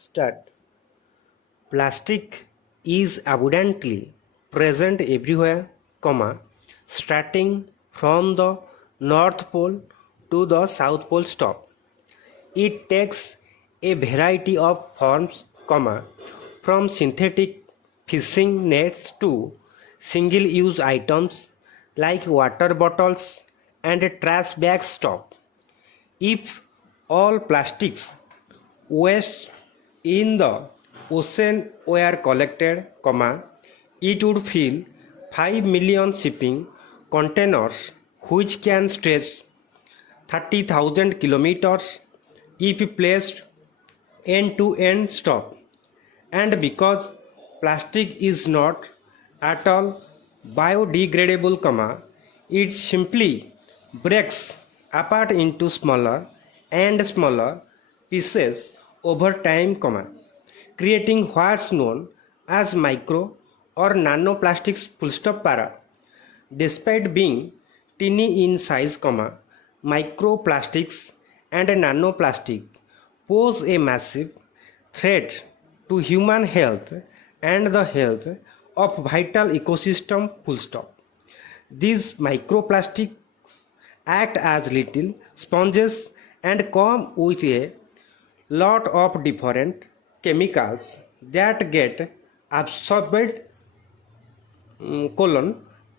Start. Plastic is abundantly present everywhere, starting from the North Pole to the South Pole stop. It takes a variety of forms, from synthetic fishing nets to single-use items like water bottles and trash bags stop. If all plastics waste in the ocean were collected, it would fill 5 million shipping containers which can stretch 30,000 kilometers if placed end to end stop. And because plastic is not at all biodegradable, it simply breaks apart into smaller and smaller pieces over time, creating what's known as micro or nanoplastics full stop para. Despite being teeny in size, microplastics and nanoplastic pose a massive threat to human health and the health of vital ecosystem full stop. These microplastics act as little sponges and come with a lot of different chemicals that get absorbed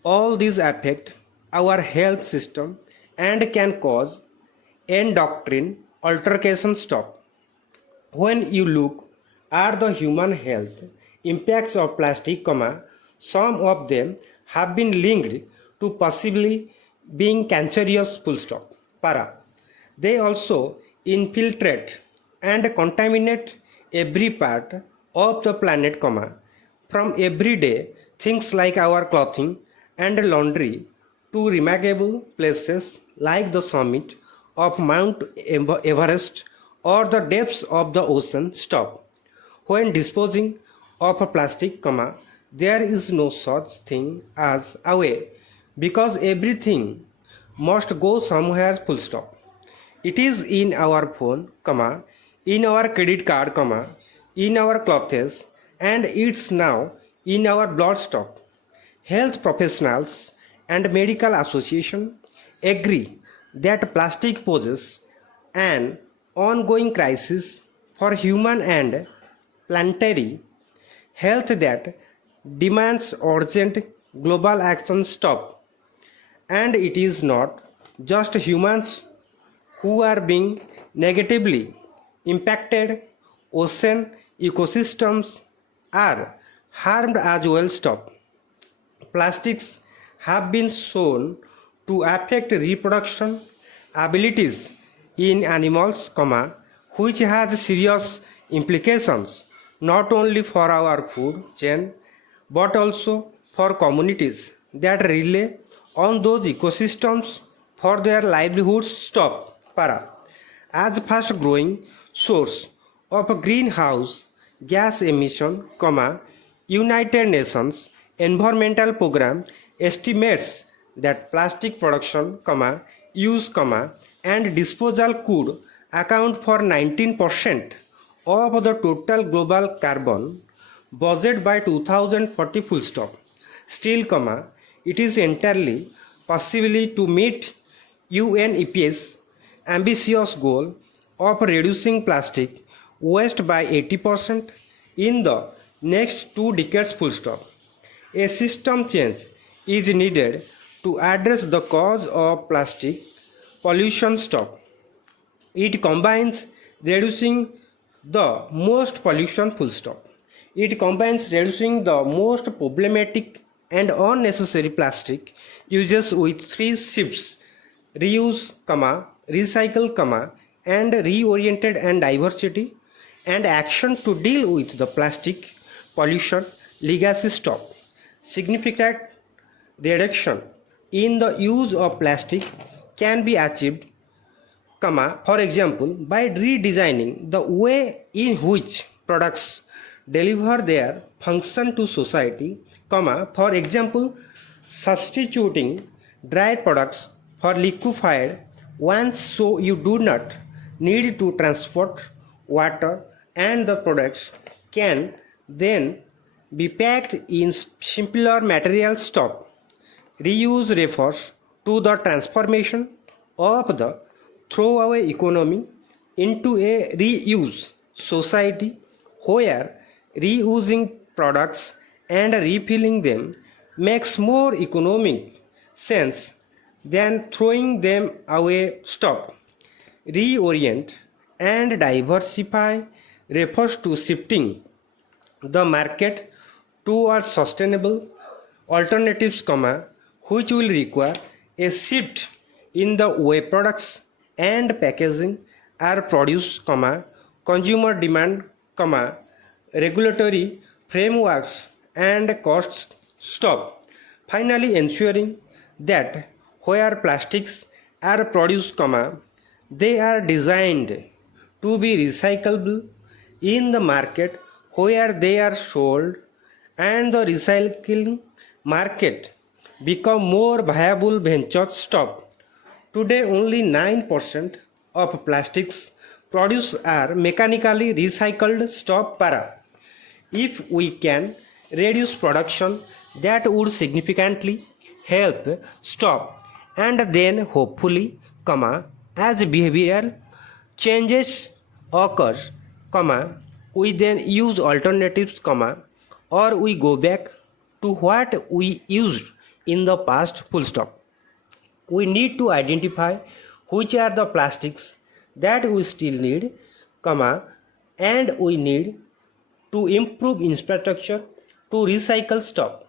all these affect our health system and can cause endocrine altercation stop. When you look at the human health impacts of plastic, some of them have been linked to possibly being cancerous full stop. Para. They also infiltrate and contaminate every part of the planet, from everyday things like our clothing and laundry to remarkable places like the summit of Mount Everest or the depths of the ocean stop. When disposing of a plastic, there is no such thing as away because everything must go somewhere full stop. It is in our phone, in our credit card, in our clothes, and it's now in our blood stock. Health professionals and medical association agree that plastic poses an ongoing crisis for human and planetary health that demands urgent global action stop. And it is not just humans who are being negatively impacted, ocean ecosystems are harmed as well stop. Plastics have been shown to affect reproduction abilities in animals, which has serious implications not only for our food chain but also for communities that rely on those ecosystems for their livelihoods stop. Para. As fast growing source of greenhouse gas emission, United Nations Environmental Program estimates that plastic production, use, and disposal could account for 19% of the total global carbon budget by 2040 full stop. Still, it is entirely possible to meet UNEP's ambitious goal of reducing plastic waste by 80% in the next 2 decades full stop. A system change is needed to address the cause of plastic pollution stop. It combines reducing the most pollution full stop. It combines reducing the most problematic and unnecessary plastic uses with 3 shifts: reuse, recycle, and reoriented and diversity, and action to deal with the plastic pollution legacy stop. Significant reduction in the use of plastic can be achieved, for example, by redesigning the way in which products deliver their function to society, for example, substituting dried products for liquefied ones so you do not need to transport water and the products can then be packed in simpler material stock. Reuse refers to the transformation of the throwaway economy into a reuse society where reusing products and refilling them makes more economic sense than throwing them away. Stop. Reorient and diversify refers to shifting the market towards sustainable alternatives, which will require a shift in the way products and packaging are produced, consumer demand, regulatory frameworks and costs. Stop. Finally, ensuring that where plastics are produced, they are designed to be recyclable in the market where they are sold, and the recycling market become more viable venture. Stop. Today only 9% of plastics produced are mechanically recycled. Stop. Para. If we can reduce production, that would significantly help. Stop. And then hopefully, as behavioral changes occurs, we then use alternatives, or we go back to what we used in the past. Full stop. We need to identify which are the plastics that we still need, and we need to improve infrastructure to recycle. Stop.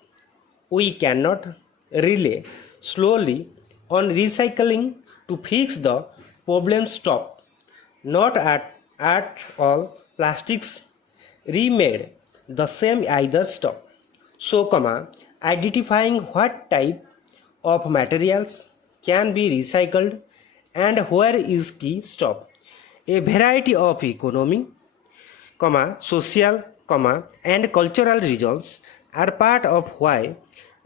We cannot rely slowly on recycling to fix the problem. Stop. Not at all plastics remade the same either. Stop. So, identifying what type of materials can be recycled and where is key. Stop. A variety of economic, social, and cultural reasons are part of why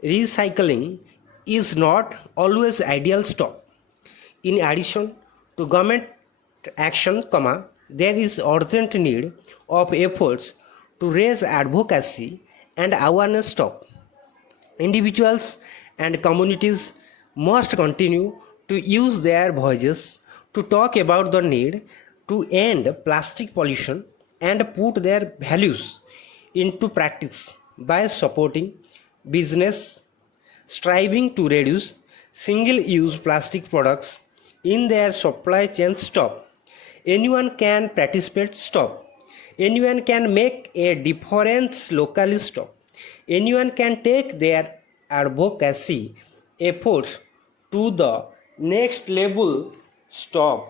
recycling is not always ideal. Stop. In addition to government action, there is urgent need of efforts to raise advocacy and awareness. Stop. Individuals and communities must continue to use their voices to talk about the need to end plastic pollution and put their values into practice by supporting business striving to reduce single-use plastic products in their supply chain. Stop. Anyone can participate. Stop. Anyone can make a difference locally. Stop. Anyone can take their advocacy efforts to the next level. Stop.